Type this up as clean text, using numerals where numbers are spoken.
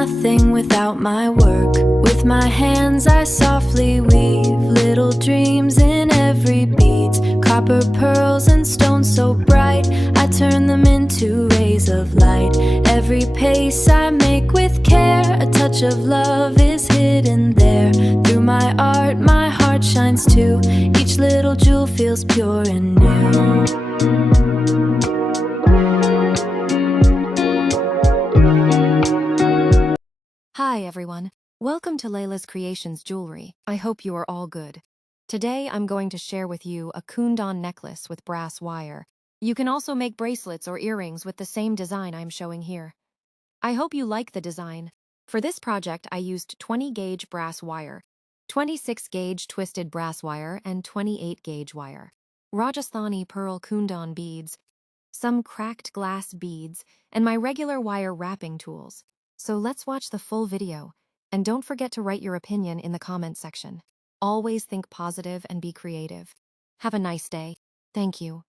nothing without my work. With my hands I softly weave little dreams in every bead. Copper pearls and stones so bright, I turn them into rays of light. Every pace I make with care, a touch of love is hidden there. Through my art, my heart shines too. Each little jewel feels pure and new. Hi everyone, welcome to Laila's Creations Jewelry. I hope you are all good. Today I'm going to share with you a Kundan necklace with brass wire. You can also make bracelets or earrings with the same design I'm showing here. I hope you like the design. For this project I used 20 gauge brass wire, 26 gauge twisted brass wire, and 28 gauge wire, Rajasthani pearl Kundan beads, some cracked glass beads, and my regular wire wrapping tools. So let's watch the full video, and don't forget to write your opinion in the comment section. Always think positive and be creative. Have a nice day. Thank you.